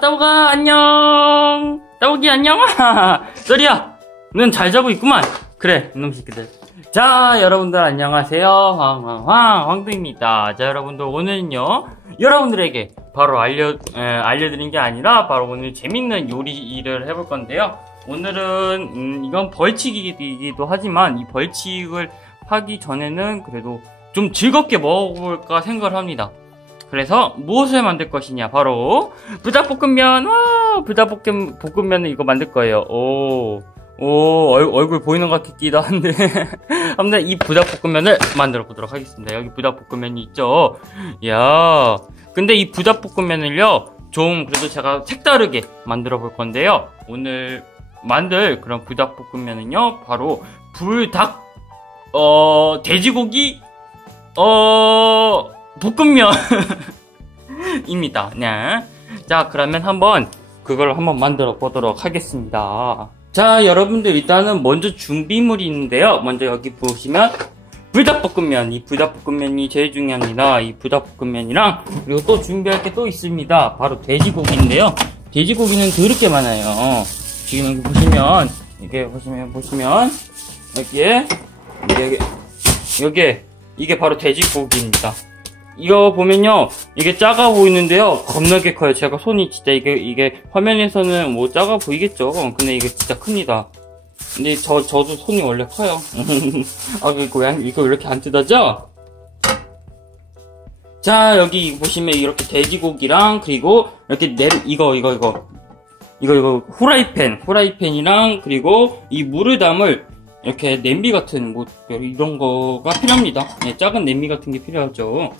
따보가, 안녕. 따보기, 안녕. 쏘리야, 넌 잘 자고 있구만. 그래, 이놈 새끼들. 자, 여러분들 안녕하세요. 황황황, 황등입니다. 자, 여러분들 오늘은요, 여러분들에게 바로 알려, 에, 알려드린 게 아니라, 바로 오늘 재밌는 요리를 해볼 건데요. 오늘은, 음, 이건 벌칙이기도 하지만, 이 벌칙을 하기 전에는 그래도 좀 즐겁게 먹어볼까 생각을 합니다. 그래서 무엇을 만들 것이냐? 바로 부닭볶음면. 와 부닭볶음 볶음면은 이거 만들 거예요. 오. 오 얼, 얼굴 보이는 것 같기도 한데. 아무튼 이 부닭볶음면을 만들어 보도록 하겠습니다. 여기 부닭볶음면이 있죠? 야 근데 이 부닭볶음면을요 좀 그래도 제가 색다르게 만들어 볼 건데요. 오늘 만들 그런 부닭볶음면은요 바로 불닭 어 돼지고기 어 볶음면입니다. 네. 자, 그러면 한번 그걸 한번 만들어 보도록 하겠습니다. 자, 여러분들 일단은 먼저 준비물이 있는데요. 먼저 여기 보시면 불닭볶음면, 이 불닭볶음면이 제일 중요합니다. 이 불닭볶음면이랑 그리고 또 준비할 게 또 있습니다. 바로 돼지고기인데요. 돼지고기는 더럽게 많아요. 지금 여기 보시면 이게 보시면 보시면 여기에 여기 여기에 이게 바로 돼지고기입니다. 이거 보면요, 이게 작아 보이는데요, 겁나게 커요. 제가 손이 진짜 이게, 이게 화면에서는 뭐 작아 보이겠죠? 근데 이게 진짜 큽니다. 근데 저, 저도 손이 원래 커요. 아, 이거 왜, 이거 왜 이렇게 안 뜯어져? 자, 여기 보시면 이렇게 돼지고기랑, 그리고 이렇게 내, 이거, 이거, 이거. 이거, 이거, 후라이팬, 후라이팬이랑, 그리고 이 물을 담을 이렇게 냄비 같은 뭐 이런 거가 필요합니다. 네, 작은 냄비 같은 게 필요하죠.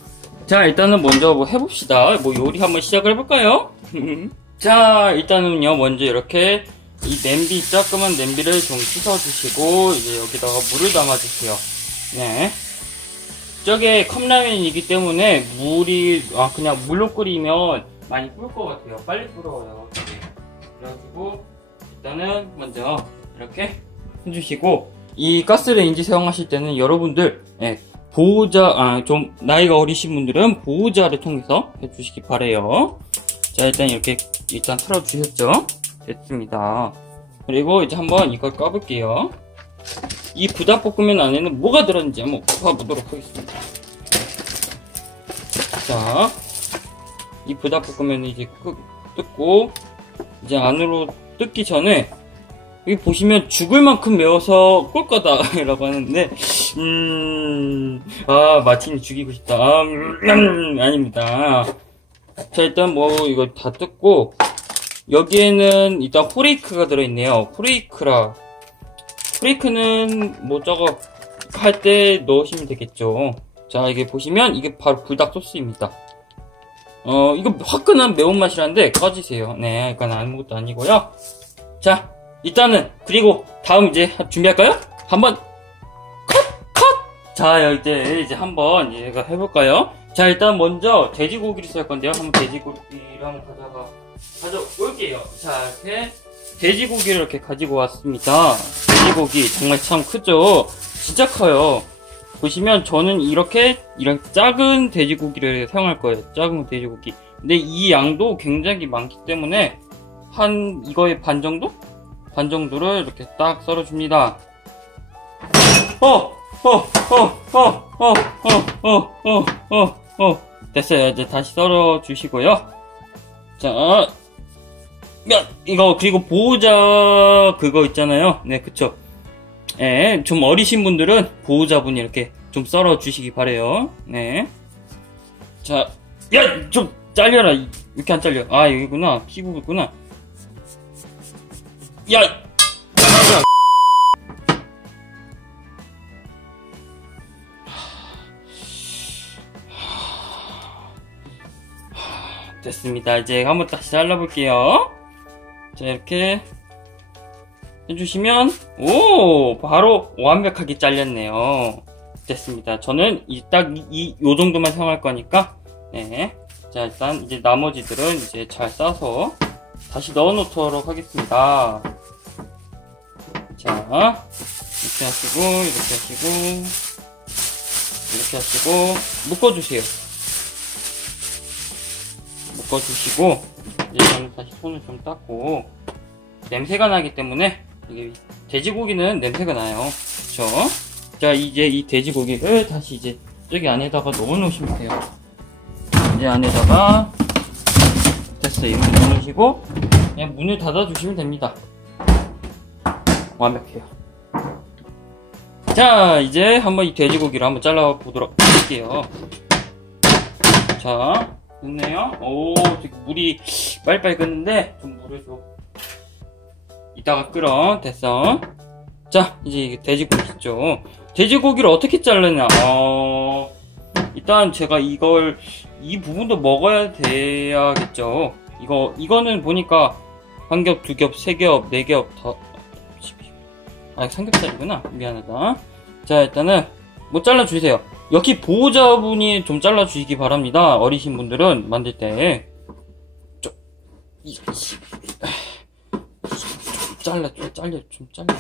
자, 일단은 먼저 뭐 해봅시다. 뭐 요리 한번 시작을 해볼까요? 자, 일단은요, 먼저 이렇게 이 냄비, 조그만 냄비를 좀 씻어주시고, 이제 여기다가 물을 담아주세요. 네. 저게 컵라면이기 때문에 물이, 아, 그냥 물로 끓이면 많이 끓을 것 같아요. 빨리 끓어요. 그래가지고, 일단은 먼저 이렇게 해주시고 이 가스레인지 사용하실 때는 여러분들 예, 보호자 아, 좀 나이가 어리신 분들은 보호자를 통해서 해주시기 바래요. 자 일단 이렇게 일단 틀어주셨죠? 됐습니다. 그리고 이제 한번 이걸 까볼게요. 이 부닭볶음면 안에는 뭐가 들었는지 한번 봐보도록 하겠습니다. 자, 이 부닭볶음면을 이제 뜯고 이제 안으로 뜯기 전에 여기 보시면 죽을 만큼 매워서 꿀 거다라고 하는데 음... 아 마틴이 죽이고 싶다. 아, 음, 아닙니다. 자 일단 뭐 이거 다 뜯고 여기에는 일단 후레이크가 들어있네요. 후레이크라. 후레이크는 뭐 저거 할 때 넣으시면 되겠죠. 자 이게 보시면 이게 바로 불닭 소스입니다. 어 이거 화끈한 매운맛이라는데 꺼지세요. 네 이건 아무것도 아니고요. 자 일단은 그리고 다음 이제 준비할까요? 한번 컷! 컷! 자 이제 이제 한번 얘가 해볼까요? 자 일단 먼저 돼지고기를 쓸 건데요 한번 돼지고기를 한번 가져가 가져올게요 자 이렇게 돼지고기를 이렇게 가지고 왔습니다 돼지고기 정말 참 크죠? 진짜 커요 보시면 저는 이렇게 이런 작은 돼지고기를 사용할 거예요 작은 돼지고기 근데 이 양도 굉장히 많기 때문에 한 이거의 반 정도? 반 정도를 이렇게 딱 썰어줍니다. 어, 어, 어, 어, 어, 어, 어, 어, 어, 됐어요. 이제 다시 썰어주시고요. 자, 면, 이거, 그리고 보호자 그거 있잖아요. 네, 그쵸. 예, 좀 어리신 분들은 보호자분이 이렇게 좀 썰어주시기 바래요 네. 자, 야! 좀 잘려라. 이렇게 안 잘려. 아, 여기구나. 피부구나. 야! 됐습니다. 이제 한번 다시 잘라볼게요. 자, 이렇게 해주시면, 오! 바로 완벽하게 잘렸네요. 됐습니다. 저는 이, 딱, 이, 요 정도만 사용할 거니까, 네. 자, 일단 이제 나머지들은 이제 잘 싸서 다시 넣어 놓도록 하겠습니다. 자, 이렇게 하시고, 이렇게 하시고, 이렇게 하시고, 묶어주세요. 묶어주시고, 이제 다시 손을 좀 닦고 냄새가 나기 때문에 이게 돼지고기는 냄새가 나요. 그쵸? 자 이제 이 돼지고기를 다시 이제 저기 안에다가 넣어 놓으시면 돼요. 이제 안에다가 됐어 이렇게 넣어 놓으시고 그냥 문을 닫아 주시면 됩니다. 완벽해요. 자 이제 한번 이 돼지고기를 한번 잘라 보도록 할게요. 자 됐네요. 오 지금 물이 빨리빨리 끓는데 좀 물을 줘. 이따가 끓어 됐어. 자 이제 돼지고기 있죠. 돼지고기를 어떻게 자르냐? 어 일단 제가 이걸 이 부분도 먹어야 돼야겠죠. 이거 이거는 보니까 한 겹, 두 겹, 세 겹, 네 겹, 다. 아, 삼겹살이구나. 미안하다. 자, 일단은, 뭐 잘라주세요. 여기 보호자분이 좀 잘라주시기 바랍니다. 어리신 분들은 만들 때. 좀, 이, 이, 좀 잘라, 좀 잘라.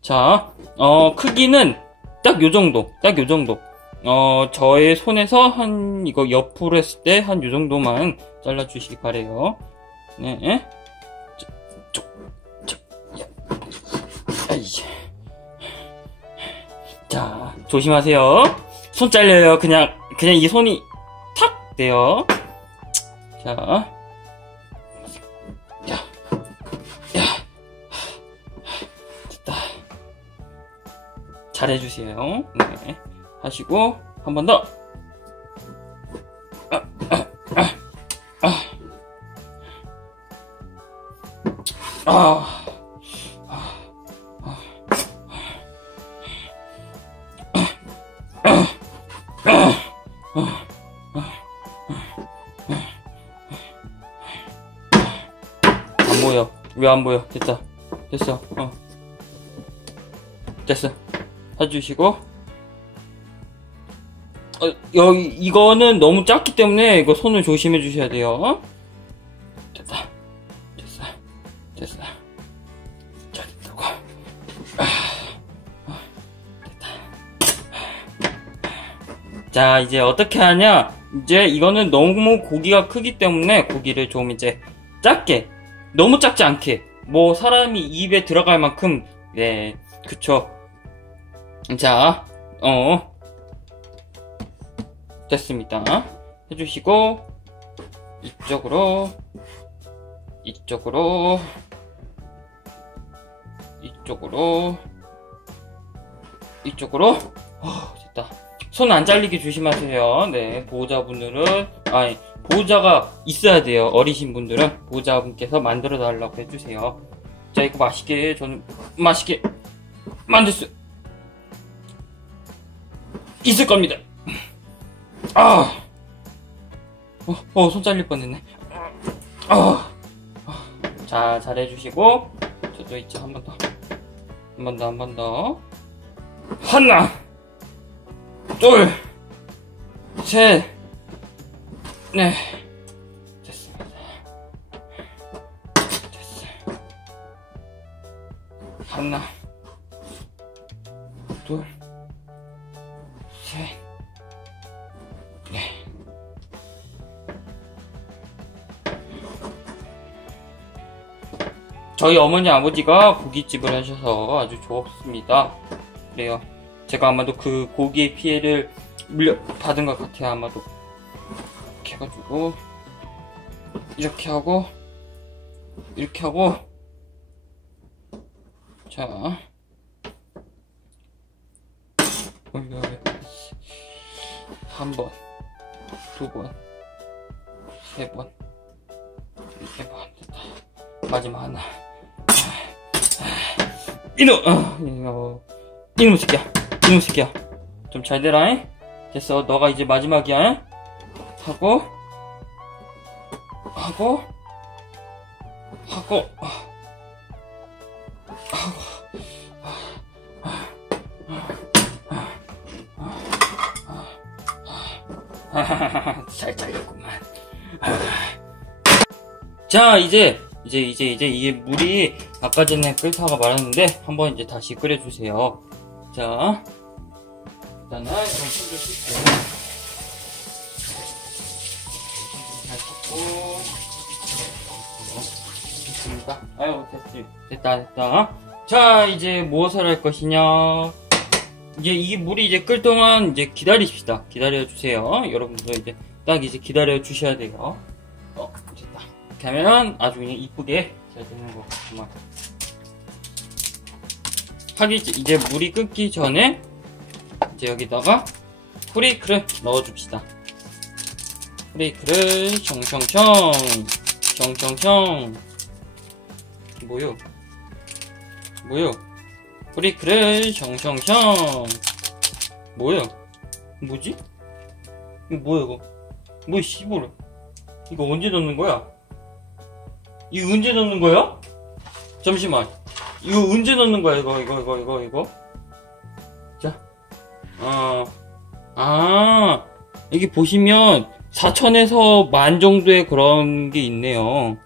자, 어, 크기는 딱 요 정도. 딱 요 정도. 어, 저의 손에서 한, 이거 옆으로 했을 때 한 요 정도만 잘라주시기 바래요 네. 조심하세요. 손 잘려요. 그냥, 그냥 이 손이 탁 돼요. 자. 야. 야. 됐다. 잘해주세요. 네. 하시고, 한 번 더. 아, 아, 아, 아. 아. 왜 안 보여? 됐다. 됐어. 어. 됐어. 해주시고. 어, 여기, 이거는 너무 작기 때문에 이거 손을 조심해 주셔야 돼요. 됐다. 됐어. 됐어. 자, 됐다고. 아, 됐다. 자, 이제 어떻게 하냐? 이제 이거는 너무 고기가 크기 때문에 고기를 좀 이제 작게, 너무 작지 않게, 뭐 사람이 입에 들어갈 만큼, 네, 그쵸. 자, 어, 됐습니다. 해주시고, 이쪽으로, 이쪽으로, 이쪽으로, 이쪽으로, 어, 됐다. 손 안 잘리게 조심하세요. 네, 보호자분들은, 아니, 보호자가 있어야 돼요. 어리신 분들은 보호자분께서 만들어 달라고 해주세요. 자, 이거 맛있게, 저는 맛있게 만들 수 있을 겁니다. 아, 어, 어, 손 잘릴 뻔했네. 아, 자, 잘 해주시고, 저도 이제 한번 더, 한 번 더, 한 번 더. 하나, 둘, 셋, 넷. 됐습니다. 됐어. 하나, 둘, 셋, 넷. 저희 어머니 아버지가 고깃집을 하셔서 아주 좋습니다. 그래요. 제가 아마도 그 고기의 피해를 물려 받은 것 같아요. 아마도 이렇게 해가지고 이렇게 하고 이렇게 하고 자 한 번, 두 번, 세 번, 네번 됐다. 마지막 하나. 이놈, 어, 이놈, 이놈 새끼야, 이놈 새끼야. 좀 잘 되라, 잉? 됐어, 너가 이제 마지막이야, 잉? 하고, 하고, 하고, 잘 잘렸구만. 자, 이제, 이제, 이제, 이제, 이게 물이 아까 전에 끓다가 말았는데, 한번 이제 다시 끓여주세요. 자, 일단은, 손을 씻고, 잘 씻고, 됐습니다. 아유, 됐지. 됐다, 됐다. 자, 이제 무엇을 할 것이냐. 이제 이 물이 이제 끓 동안 이제 기다리십시다. 기다려 주세요. 여러분도 이제 딱 이제 기다려 주셔야 돼요. 어, 됐다. 이렇게 하면 아주 그냥 이쁘게 잘 되는 것 같구만. 하기, 전- 이제 물이 끓기 전에 이제 여기다가 프레이크를 넣어줍시다. 프레이크를 청청청 청청청 뭐요? 뭐요? 프레이크를 청청청 뭐요? 뭐지? 이거 뭐야 이거? 뭐 씨부를 이거 언제 넣는 거야? 이거 언제 넣는 거야? 잠시만 이거 언제 넣는 거야 이거 이거 이거 이거 이거 자 어, 아, 여기 보시면 4천에서 만 정도의 그런 게 있네요.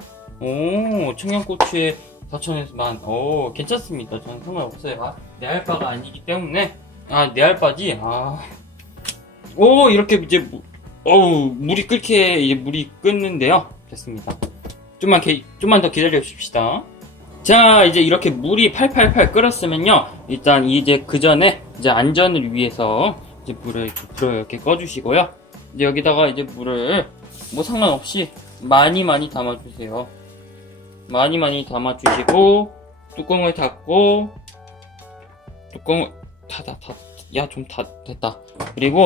오, 청양고추에 4천에서 만. 오, 괜찮습니다. 저는 상관없어요. 아, 내 알바가 아니기 때문에. 아, 내 알바지? 아. 오, 이렇게 이제, 무- 어우, 물이 끓게, 이제 물이 끓는데요. 됐습니다. 좀만, 기, 좀만 더 기다려 주십시다. 자, 이제 이렇게 물이 팔팔팔 끓었으면요. 일단 이제 그 전에 이제 안전을 위해서 이제 물을 불을 이렇게 꺼주시고요. 여기다가 이제 물을 뭐 상관없이 많이 많이 담아주세요. 많이 많이 담아주시고 뚜껑을 닫고 뚜껑을 닫아 닫아 야좀 다 됐다. 그리고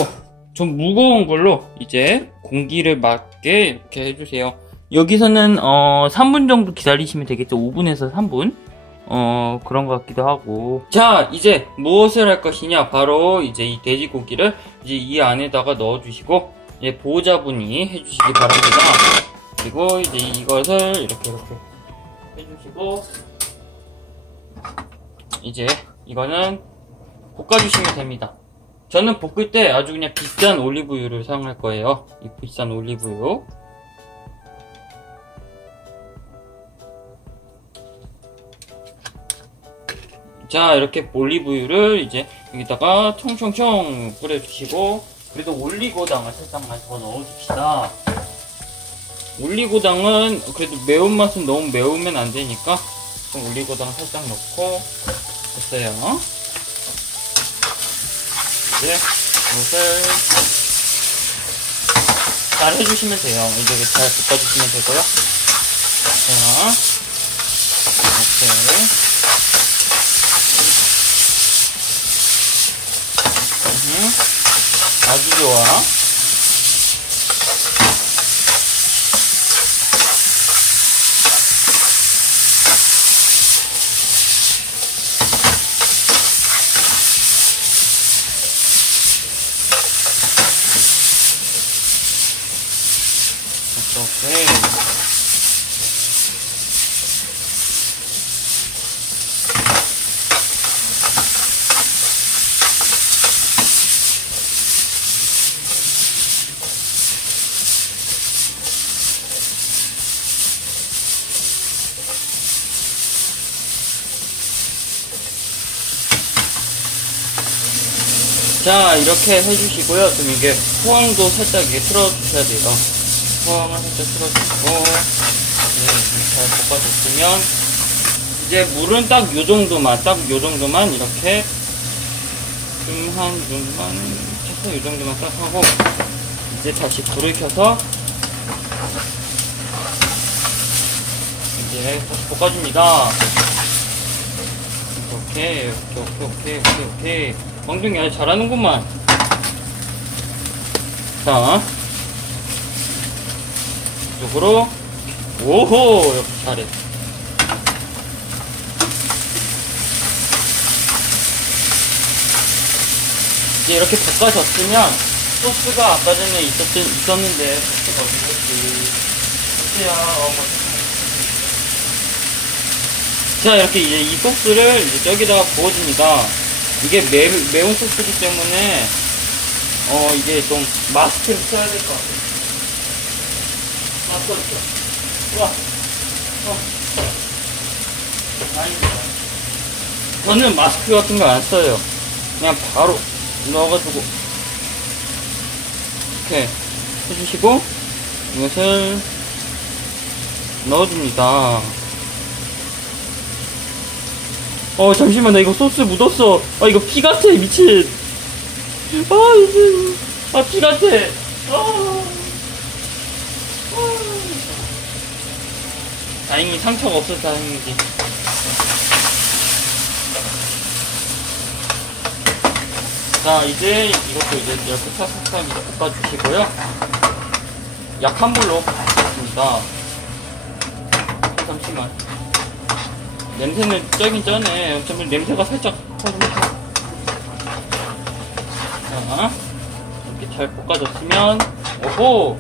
좀 무거운 걸로 이제 공기를 맞게 이렇게 해주세요. 여기서는 어 3분 정도 기다리시면 되겠죠. 5분에서 3분. 어 그런 것 같기도 하고. 자 이제 무엇을 할 것이냐? 바로 이제 이 돼지고기를 이제 이 안에다가 넣어주시고 이제 보호자분이 해주시기 바랍니다. 그리고 이제 이것을 이렇게 이렇게 해주시고 이제 이거는 볶아주시면 됩니다. 저는 볶을 때 아주 그냥 비싼 올리브유를 사용할 거예요. 이 비싼 올리브유. 자 이렇게 올리브유를 이제 여기다가 총총총 뿌려주시고 그래도 올리고당을 살짝만 더 넣어줍시다. 올리고당은 그래도 매운맛은 너무 매우면 안 되니까 좀 올리고당 살짝 넣고 됐어요. 이제 이것을 잘 해주시면 돼요. 이제 잘 볶아주시면 되고요. 자 이렇게 음, 아주 좋아. 자, 이렇게 해주시고요. 좀 이게 포항도 살짝 이게 틀어주셔야 돼요. 포항을 살짝 틀어주시고, 이제 좀잘 볶아줬으면, 이제 물은 딱 요 정도만, 딱 요 정도만 이렇게 좀 한 좀만 쳐서 요 정도만 딱 하고, 이제 다시 불을 켜서, 이제 다시 볶아줍니다. 오케이, 오케이, 오케이, 오케이, 오케이, 오케이. 엉덩이 아주 잘하는구만. 자. 이쪽으로. 오호! 역시 잘해. 이제 이렇게 볶아졌으면, 소스가 아까 전에 있었, 있었는데, 소스가 어디 갔지? 소스야, 어, 뭐, 자, 이렇게 이제 이 소스를 이제 저기다가 부어줍니다. 이게 매, 매운 소스이기 때문에, 어, 이게 좀 마스크를 써야 될 것 같아요. 마스크 어딨어? 우와. 어. 아닙니다. 저는 마스크 같은 거 안 써요. 그냥 바로 넣어가지고, 이렇게 해주시고, 이것을 넣어줍니다. 어 잠시만 나 이거 소스 묻었어. 아 이거 피 같아 미친. 아 이제. 아피 같아. 아. 아. 다행히 상처가 없어서 다행이지. 자 이제 이것도 이제 이렇게 싹싹싹 이제 볶아주시고요. 약한 불로 볶습니다. 잠시만 냄새는 쩌긴 쩌네. 어쩌면 냄새가 살짝 자 이렇게 잘 볶아줬으면 오호!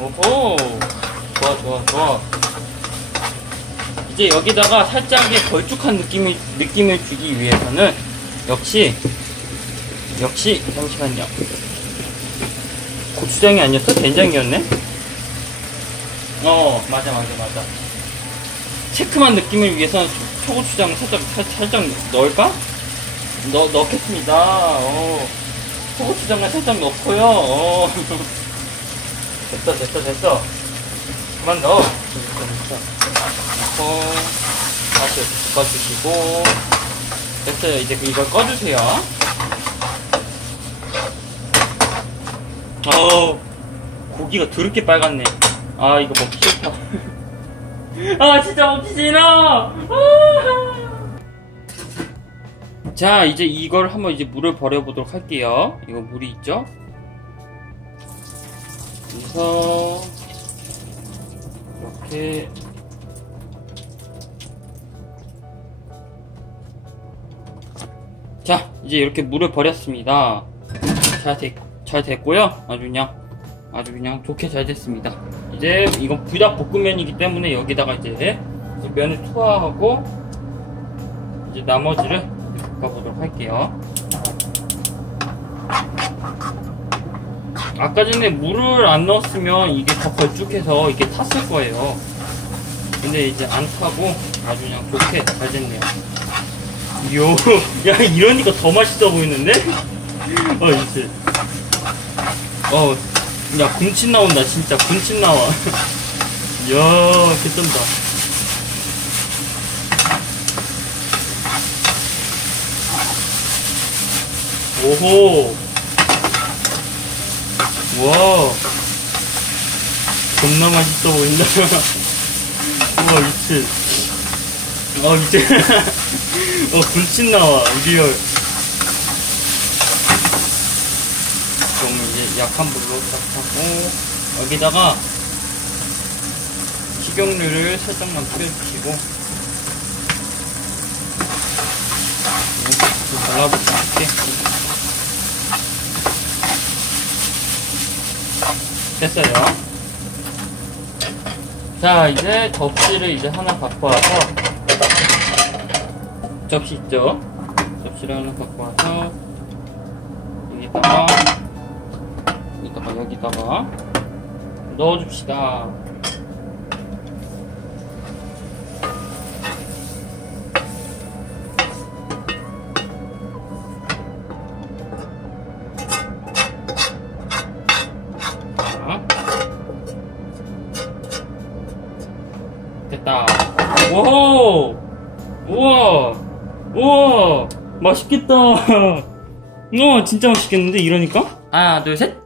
오호! 좋아 좋아 좋아. 이제 여기다가 살짝의 걸쭉한 느낌을 느낌을 주기 위해서는 역시 역시 잠시만요. 고추장이 아니었어? 된장이었네? 어 맞아 맞아 맞아 체크만 느낌을 위해서는 초- 초고추장을 살짝 살, 살짝 넣을까? 넣 넣겠습니다. 어. 초고추장을 살짝 넣고요. 어. 됐어 됐어 됐어. 그만 넣어. 넣고 다시 볶아주시고. 됐어요. 이제 이걸 꺼주세요. 어우, 고기가 더럽게 빨갛네. 아, 이거 먹기 싫다. 아, 진짜 먹기 싫어! 아! 자, 이제 이걸 한번 이제 물을 버려보도록 할게요. 이거 물이 있죠? 그래서, 이렇게, 자, 이제 이렇게 물을 버렸습니다. 잘, 됐, 잘 됐고요. 아주 그냥, 아주 그냥 좋게 잘 됐습니다. 이제 이건 불닭 볶음면이기 때문에 여기다가 이제, 이제 면을 투하하고, 이제 나머지를 볶아보도록 할게요. 아까 전에 물을 안 넣었으면 이게 더 걸쭉해서 이게 탔을 거예요. 근데 이제 안 타고 아주 그냥 좋게 잘 됐네요. 요, 야, 이러니까 더 맛있어 보이는데? 어, 이제. 어, 야, 군침 나온다, 진짜. 군침 나와. 이야, 개쩐다. 오호. 와. 겁나 맛있어 보인다. 우와, 미친. 어, 미친. 어, 불친 나와, 리얼. 그럼 이제 약한 불로 딱 하고, 여기다가 식용유를 살짝만 뿌려주시고, 않게. 됐어요. 자, 이제 접시를 이제 하나 갖고 와서, 접시 있죠? 접시를 하나 갖고 와서, 여기다가, 여기다가, 넣어줍시다. 자. 됐다. 와 우와! 우와! 맛있겠다. 어, 진짜 맛있겠는데, 이러니까? 하나, 둘, 셋, 탁!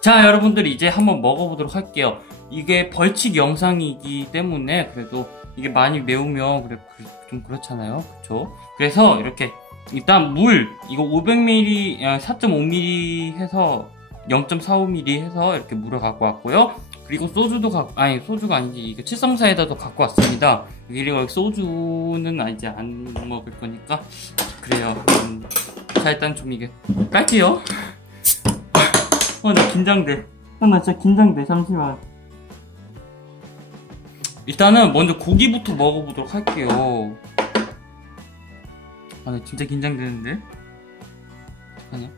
자, 여러분들 이제 한번 먹어보도록 할게요. 이게 벌칙 영상이기 때문에 그래도 이게 많이 매우면 그래, 그- 좀 그렇잖아요. 그쵸? 그래서 이렇게 일단 물, 이거 500ml, 4.5ml 해서 0.45ml 해서 이렇게 물을 갖고 왔고요. 그리고 소주도 갖고, 아니, 소주가 아니지. 이게 칠성사에다도 갖고 왔습니다. 그리고 소주는 이제 안 먹을 거니까. 그래요. 음, 자, 일단 좀 이게 깔게요. 어, 나 긴장돼. 어, 나 진짜 긴장돼. 잠시만. 일단은 먼저 고기부터 먹어보도록 할게요. 아, 나 진짜 긴장되는데? 잠깐만요.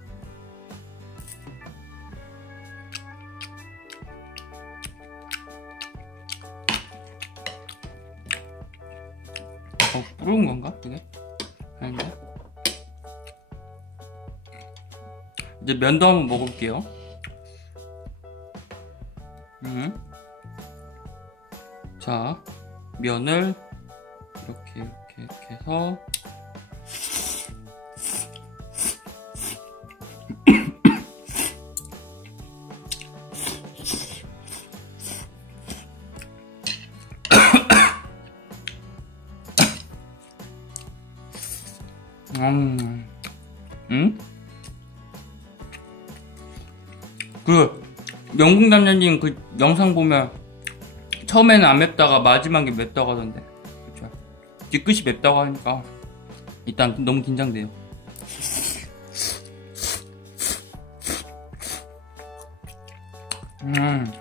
어, 부러운 건가? 그게? 아닌가? 이제 면도 한번 먹어볼게요. 면을 이렇게, 이렇게. 이렇게, 해서. 음, 음? 그, 영국 남자님 그 영상 보면 처음에는 안 맵다가 마지막에 맵다고 하던데. 그쵸. 뒤끝이 맵다고 하니까 일단 너무 긴장돼요. 음,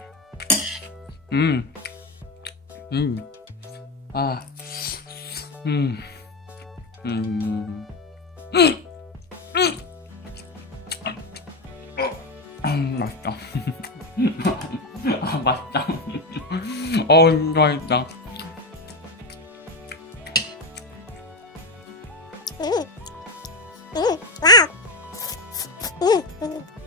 음, 음, 아, 음, 음, 음, 음, 맛있다. 아, 맛있다. 어, 진짜 맛있다. 음, 음, 와우. 음, 음, 음.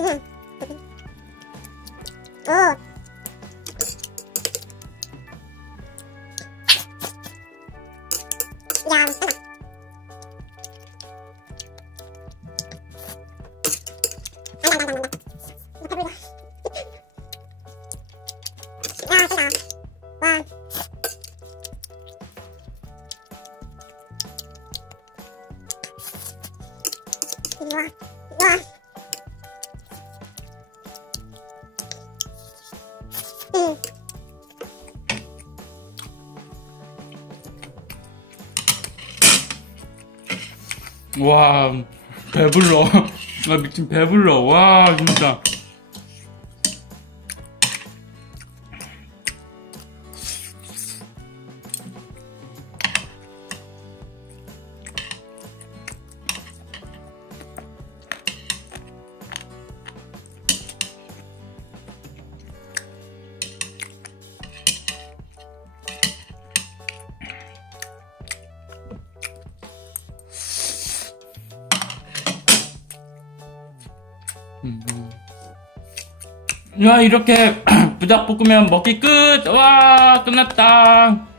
oh. 와, 배불러. 나 미친 배불러. 와, 진짜. 야, 이렇게 부닭볶음면 먹기 끝! 와, 끝났다.